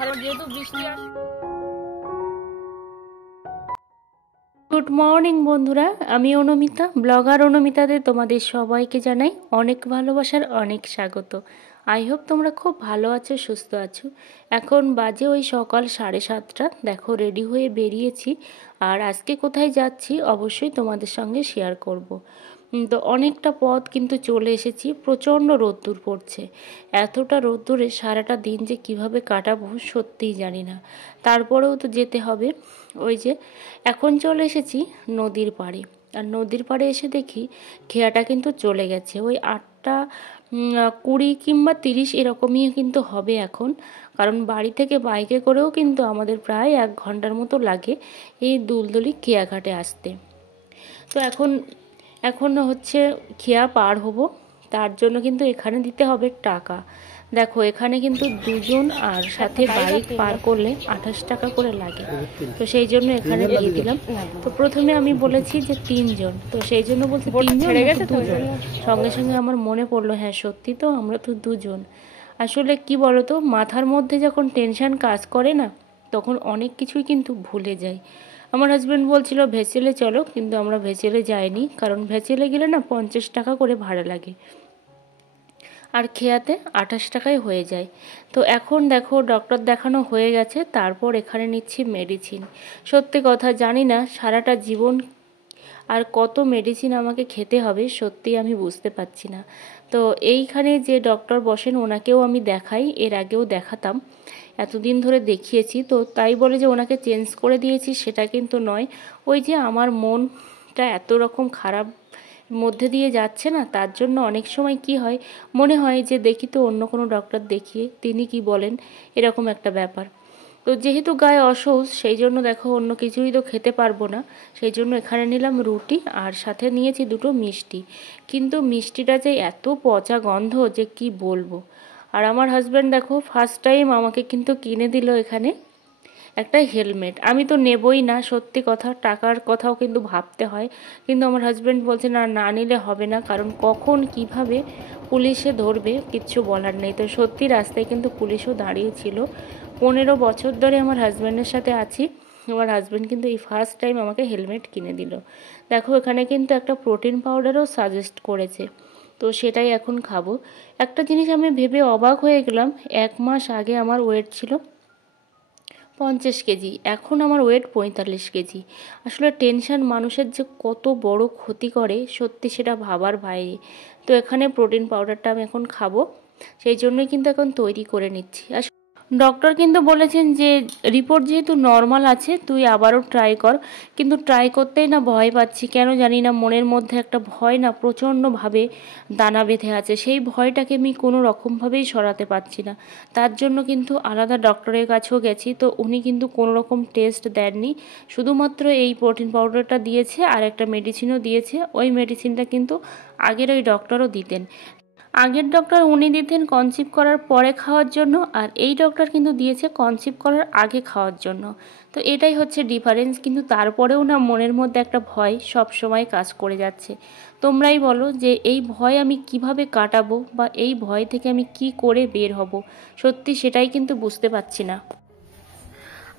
ধরো যেহেতু বৃষ্টি আসে। গুড মর্নিং বন্ধুরা, আমি অনুমিতা, ব্লগার অনুমিতাতে তোমাদের সবাইকে জানাই অনেক ভালোবাসার অনেক স্বাগত। আই হোপ তোমরা খুব ভালো আছো, সুস্থ আছো। এখন বাজে ওই সকাল 7:30। দেখো রেডি হয়ে বেরিয়েছি, আর আজকে কোথায় যাচ্ছি অবশ্যই তোমাদের সঙ্গে শেয়ার করব। তো অনেকটা পথ কিন্তু চলে এসেছি, প্রচণ্ড রোদ্দুর পড়ছে। এতটা রোদ্দুরে সারাটা দিন যে কিভাবে কাটাবো সত্যিই জানি না, তারপরেও তো যেতে হবে। ওই যে এখন চলে এসেছি নদীর পাড়ে, আর নদীর পাড়ে এসে দেখি খেয়াটা কিন্তু চলে গেছে। ওই 8:20 কিংবা 30 এরকমই কিন্তু হবে এখন, কারণ বাড়ি থেকে বাইকে করেও কিন্তু আমাদের প্রায় 1 ঘন্টার মতো লাগে এই দুলদুলি খেয়াঘাটে আসতে। তো এখন হচ্ছে খেয়া পার হব, তার জন্য কিন্তু এখানে দিতে হবে টাকা। দেখো এখানে কিন্তু দুজন আর সাথে বাইক পার করলে 28 টাকা করে লাগে, তো সেই জন্য এখানে দিয়ে দিলাম। তো প্রথমে আমি বলেছি যে 3 জন, তো সেই জন্য বলছি 3 জন নাকি 2 জন। সঙ্গে সঙ্গে আমার মনে পড়লো হ্যাঁ সত্যি তো, আমরা তো 2 জন। আসলে কি বলতো, মাথার মধ্যে যখন টেনশন কাজ করে না, তখন অনেক কিছুই কিন্তু ভুলে যাই। আমার হাজব্যান্ড বলছিল ভেসেলে চলো, কিন্তু আমরা ভেসেলে যাইনি, কারণ ভেসেলে গেলে না 50 টাকা করে ভাড়া লাগে, আর খেয়াতে 28 টাকায় হয়ে যায়। তো এখন দেখো ডক্টর দেখানো হয়ে গেছে, তারপর এখানে নিচ্ছি মেডিসিন। সত্যি কথা জানি না সারাটা জীবন আর কত মেডিসিন আমাকে খেতে হবে, সত্যি আমি বুঝতে পারছি না। তো এইখানে যে ডক্টর বসেন ওনাকেও আমি দেখাই, এর আগেও দেখাতাম, এতদিন ধরে দেখিয়েছি, তো তাই বলে যে ওনাকে চেঞ্জ করে দিয়েছি সেটা কিন্তু নয়। ওই যে আমার মনটা এত রকম খারাপ মধ্যে দিয়ে যাচ্ছে না, তার জন্য অনেক সময় কি হয়, মনে হয় যে দেখি তো অন্য কোনো ডক্টর দেখিয়ে তিনি কি বলেন, এরকম একটা ব্যাপার। তো যেহেতু গায়ে অসৌচ, সেই জন্য দেখো অন্য কিছুই তো খেতে পারবো না, সেই জন্য এখানে নিলাম রুটি আর সাথে নিয়েছি 2টো মিষ্টি। কিন্তু মিষ্টিটা যে এত পচা গন্ধ যে কি বলবো। আর আমার হাজব্যান্ড দেখো ফার্স্ট টাইম আমাকে কিন্তু কিনে দিল এখানে একটা হেলমেট। আমি তো নেবই না, সত্যি কথা, টাকার কথাও কিন্তু ভাবতে হয়, কিন্তু আমার হাজব্যান্ড বলছে না, না নিলে হবে না, কারণ কখন কিভাবে পুলিশে ধরবে কিচ্ছু বলার নেই। তো সত্যি রাস্তায় কিন্তু পুলিশও দাঁড়িয়েছিল। 15 বছর ধরে আমার হাজব্যান্ডের সাথে আছি, আমার হাজব্যান্ড কিন্তু এই ফার্স্ট টাইম আমাকে হেলমেট কিনে দিল। দেখো এখানে কিন্তু একটা প্রোটিন পাউডারও সাজেস্ট করেছে, তো সেটাই এখন খাবো। একটা জিনিস আমি ভেবে অবাক হয়ে গেলাম, 1 মাস আগে আমার ওয়েট ছিল 50 কেজি, এখন আমার ওয়েট 45 কেজি। আসলে টেনশন মানুষের যে কত বড় ক্ষতি করে সত্যি সেটা ভাবার বাইরে। তো এখানে প্রোটিন পাউডারটা আমি এখন খাবো, সেই জন্যই কিন্তু এখন তৈরি করে নিচ্ছি। ডক্টর কিন্তু বলেছেন যে রিপোর্ট যেহেতু নর্মাল আছে তুই আবারও ট্রাই কর, কিন্তু ট্রাই করতেই না ভয় পাচ্ছি, কেন জানি না মনের মধ্যে একটা ভয় না প্রচণ্ডভাবে দানা বেঁধে আছে, সেই ভয়টাকে আমি কোনো রকমভাবেই সরাতে পারছি না। তার জন্য কিন্তু আলাদা ডক্টরের কাছেও গেছি, তো উনি কিন্তু কোনো রকম টেস্ট দেননি, শুধুমাত্র এই প্রোটিন পাউডারটা দিয়েছে আর একটা মেডিসিনও দিয়েছে। ওই মেডিসিনটা কিন্তু আগের ওই ডক্টরও দিতেন, আগের ডক্টর উনি দিতেন কনসিভ করার পরে খাওয়ার জন্য, আর এই ডক্টর কিন্তু দিয়েছে কনসিভ করার আগে খাওয়ার জন্য। তো এটাই হচ্ছে ডিফারেন্স, কিন্তু তারপরেও না মনের মধ্যে একটা ভয় সব সময় কাজ করে যাচ্ছে। তোমরাই বলো যে এই ভয় আমি কিভাবে কাটাবো, বা এই ভয় থেকে আমি কি করে বের হব, সত্যি সেটাই কিন্তু বুঝতে পারছি না।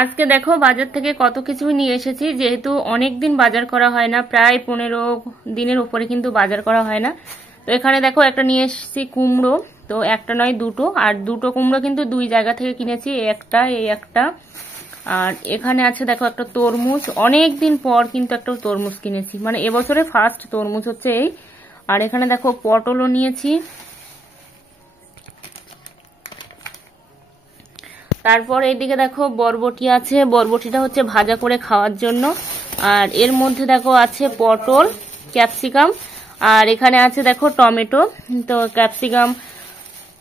আজকে দেখো বাজার থেকে কত কিছু নিয়ে এসেছি, যেহেতু অনেক দিন বাজার করা হয় না, প্রায় 15 দিনের উপরে কিন্তু বাজার করা হয় না। তো এখানে দেখো একটা নিয়ে এসেছি কুমড়ো, তো একটা নয় 2টো, আর 2টো কুমড়ো কিন্তু 2 জায়গা থেকে কিনেছি, এই একটা। আর এখানে আছে দেখো একটা তরমুজ, অনেক দিন পর কিন্তু একটা তরমুজ কিনেছি, মানে এবছরে ফার্স্ট তরমুজ হচ্ছে এই। আর এখানে দেখো পটলও নিয়েছি। তারপর এইদিকে দেখো বরবটি আছে, বরবটিটা হচ্ছে ভাজা করে খাওয়ার জন্য। আর এর মধ্যে দেখো আছে পটল, ক্যাপসিকাম, আর এখানে আছে দেখো টমেটো। তো ক্যাপসিকাম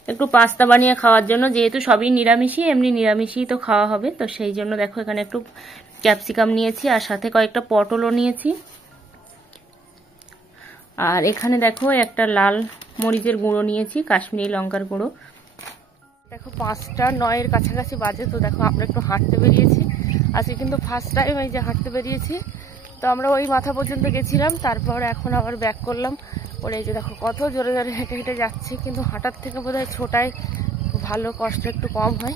একটু পাস্তা বানিয়ে খাওয়ার জন্য, যেহেতু সবই নিরামিষই, এমনি নিরামিষই তো খাওয়া হবে, তো সেই জন্য দেখো এখানে একটু ক্যাপসিকাম নিয়েছি, আর সাথে কয়েকটা পটলও নিয়েছি। আর এখানে দেখো একটা লাল মরিচের গুঁড়ো নিয়েছি, কাশ্মীরি লঙ্কার গুঁড়ো। দেখো 5:09 কাছাকাছি বাজে, তো দেখো আমরা একটু হাঁটতে বেরিয়েছি, আজকে কিন্তু ফার্স্ট টাইম এই যে হাঁটতে বেরিয়েছি। তো আমরা ওই মাথা পর্যন্ত গেছিলাম, তারপর এখন আবার ব্যাক করলাম। ওরে এই যে দেখো কত জোরে জোরে হেঁটে হেঁটে যাচ্ছি, কিন্তু হাঁটার থেকে বোধহয় ছোটাই ভালো, কষ্ট একটু কম হয়।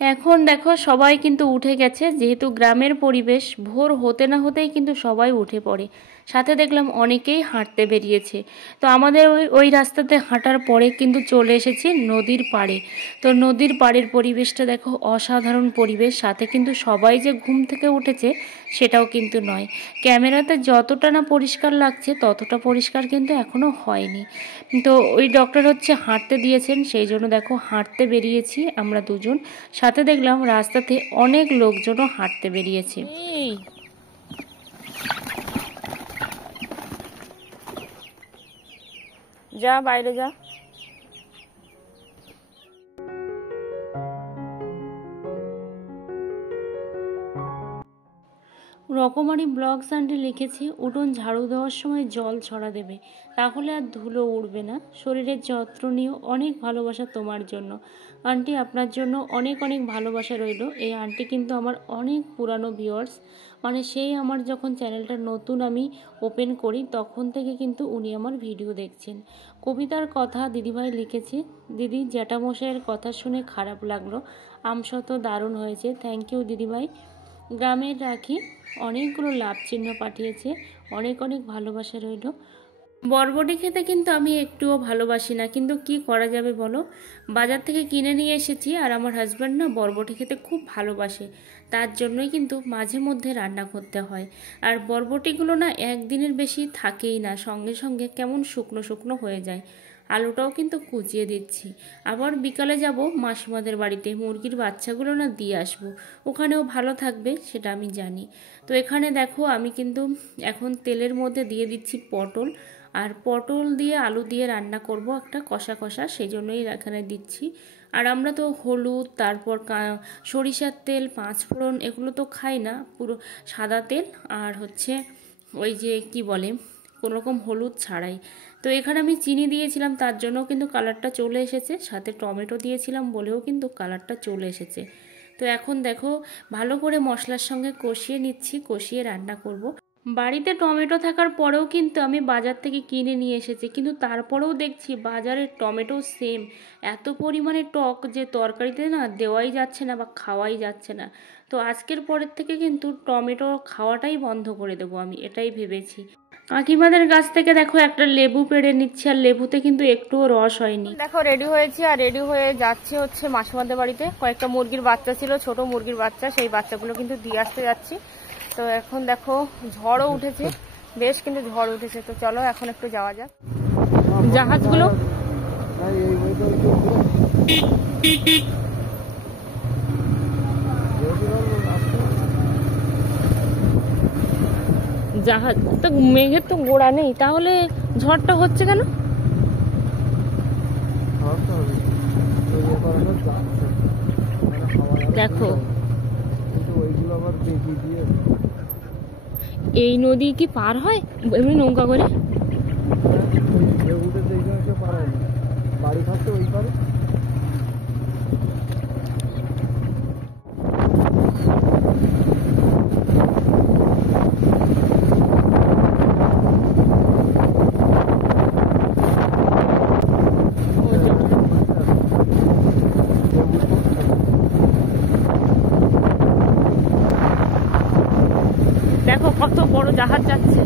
এখন দেখো সবাই কিন্তু উঠে গেছে, যেহেতু গ্রামের পরিবেশ, ভোর হতে না হতেই কিন্তু সবাই উঠে পড়ে। সাথে দেখলাম অনেকেই হাঁটতে বেরিয়েছে। তো আমাদের ওই রাস্তাতে হাঁটার পরে কিন্তু চলে এসেছি নদীর পাড়ে। তো নদীর পাড়ের পরিবেশটা দেখো, অসাধারণ পরিবেশ। সাথে কিন্তু সবাই যে ঘুম থেকে উঠেছে সেটাও কিন্তু নয়। ক্যামেরাতে যতটা না পরিষ্কার লাগছে ততটা পরিষ্কার কিন্তু এখনও হয়নি। তো ওই ডক্টর হচ্ছে হাঁটতে দিয়েছেন, সেই জন্য দেখো হাঁটতে বেরিয়েছি আমরা দুজন। সাথে দেখলাম রাস্তাতে অনেক লোকজনও হাঁটতে বেরিয়েছে। যা বাইরে যা। রকমারি ব্লগস আন্টি লিখেছে, উঠোন ঝাড়ু দেওয়ার সময় জল ছড়া দেবে, তাহলে আর ধুলো উড়বে না। শরীরের যত্ন নিয়েও, অনেক ভালোবাসা তোমার জন্য। আন্টি আপনার জন্য অনেক অনেক ভালোবাসা রইল। এই আন্টি কিন্তু আমার অনেক পুরানো ভিউয়ার্স, মানে সেই আমার যখন চ্যানেলটা নতুন আমি ওপেন করি তখন থেকে কিন্তু উনি আমার ভিডিও দেখছেন। কবিতার কথা দিদিভাই লিখেছে, দিদি জ্যাঠামশাইয়ের কথা শুনে খারাপ লাগলো, আমসত দারুণ হয়েছে। থ্যাংক ইউ দিদিভাই। গ্রামের রাখি অনেকগুলো লাভ চিহ্ন পাঠিয়েছে, অনেক অনেক ভালোবাসা রইল। বরবটি খেতে কিন্তু আমি একটুও ভালোবাসি না, কিন্তু কি করা যাবে বলো, বাজার থেকে কিনে নিয়ে এসেছি। আর আমার হাজব্যান্ড না বরবটি খেতে খুব ভালোবাসে, তার জন্যই কিন্তু মাঝে মধ্যে রান্না করতে হয়। আর বরবটিগুলো না একদিনের বেশি থাকেই না, সঙ্গে সঙ্গে কেমন শুকনো শুকনো হয়ে যায়। আলুটাও কিন্তু কুচিয়ে দিচ্ছি। আবার বিকালে যাব মাসিমাদের বাড়িতে, মুরগির বাচ্চাগুলো না দিয়ে আসবো, ওখানেও ভালো থাকবে সেটা আমি জানি। তো এখানে দেখো আমি কিন্তু এখন তেলের মধ্যে দিয়ে দিচ্ছি পটল, আর পটল দিয়ে আলু দিয়ে রান্না করব একটা কষা কষা, সেই জন্যই এখানে দিচ্ছি। আর আমরা তো হলুদ, তারপর সরিষার তেল, পাঁচফোড়ন এগুলো তো খাই না, পুরো সাদা তেল আর হচ্ছে ওই যে কি বলে কোনো রকম হলুদ ছাড়াই। তো এখানে আমি চিনি দিয়েছিলাম, তার জন্য কিন্তু কালারটা চলে এসেছে। সাথে টমেটো দিয়েছিলাম বলেও কিন্তু কালারটা চলে এসেছে। তো এখন দেখো ভালো করে মশলার সঙ্গে কষিয়ে নিচ্ছি, কষিয়ে রান্না করব। বাড়িতে টমেটো থাকার পরেও কিন্তু আমি বাজার থেকে কিনে নিয়ে এসেছি, কিন্তু তারপরেও দেখছি বাজারের টমেটো সেম এত পরিমাণে টক যে তরকারিতে না দেওয়াই যাচ্ছে না বা খাওয়াই যাচ্ছে না। তো আজকের পরের থেকে কিন্তু টমেটো খাওয়াটাই বন্ধ করে দেবো আমি, এটাই ভেবেছি। কাকিমাদের গাছ থেকে দেখো একটা লেবু পেড়ে নিচ্ছি, আর লেবুতে কিন্তু একটুও রস হয়নি। দেখো রেডি হয়েছি, আর রেডি হয়ে যাচ্ছি হচ্ছে মাসিমাদের বাড়িতে। কয়েকটা মুরগির বাচ্চা ছিল, ছোট মুরগির বাচ্চা, সেই বাচ্চাগুলো কিন্তু দিয়ে আসতে যাচ্ছি। তো এখন দেখো ঝড়ও উঠেছে, বেশ কিন্তু ঝড় উঠেছে। তো চলো এখন একটু যাওয়া যাক। জাহাজগুলো জাহাজ তো, মেঘের তো গোড়া নেই, তাহলে ঝড়টা হচ্ছে কেন? দেখো এই নদী কি পার হয় এমনি নৌকা করে? বাড়ি থাকতে ওই পারে। দেখো কত বড় জাহাজ যাচ্ছে,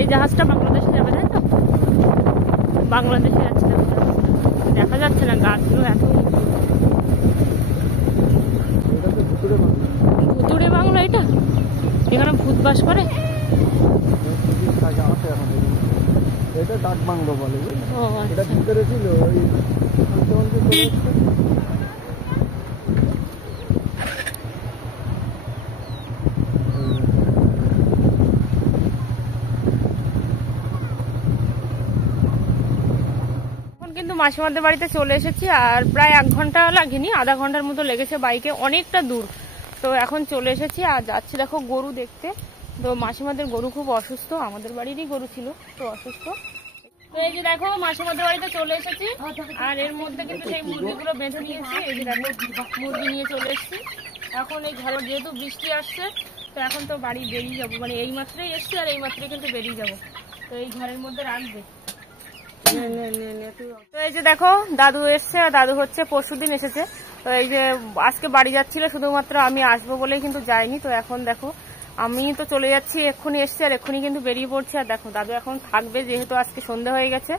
এই জাহাজটা বাংলাদেশে যাবে, তাই তো? বাংলাদেশে যাচ্ছে, দেখা যাচ্ছে না, গাছগুলো এত ভুতুড়ে বাংলা। এটা এখানে ভূত বাস করে, এটা ডাক বাংলো বলে। এটা ভিতরে ছিল ওই মাসিমাদের বাড়িতে চলে এসেছি। আর প্রায় 1 ঘন্টা লাগেনি, আধা ঘন্টার মতো লেগেছে বাইকে, অনেকটা দূর। তো এখন চলে এসেছি আর যাচ্ছি দেখো গরু দেখতে। তো মাসিমাদের গরু খুব অসুস্থ, আমাদের বাড়িরই গরু ছিল, তো অসুস্থ। তো এই যে দেখো মাসিমাদের বাড়িতে চলে এসেছি, আর এর মধ্যে কিন্তু সেই মুরগিগুলো বেঁধে নিয়েছি। এই যে দেখো মুরগি নিয়ে চলে এসেছি। এখন এই ঝড় যেহেতু বৃষ্টি আসছে, তো এখন তো বাড়ি বেরিয়ে যাবো, মানে এই মাত্রই এসছি আর এই মাত্রই কিন্তু বেরিয়ে যাবো। তো এই ঘরের মধ্যে রাখবে। তো এই যে দেখো দাদু এসছে, দাদু হচ্ছে পরশুদিন এসেছে। তো এই যে আজকে বাড়ি যাচ্ছিল, শুধুমাত্র আমি আসবো বলেই কিন্তু যাইনি। তো এখন দেখো আমি তো চলে যাচ্ছি, এক্ষুনি এসছি আর এক্ষুনি কিন্তু বেরিয়ে পড়ছি। আর দেখো দাদু এখন থাকবে, যেহেতু আজকে সন্ধে হয়ে গেছে।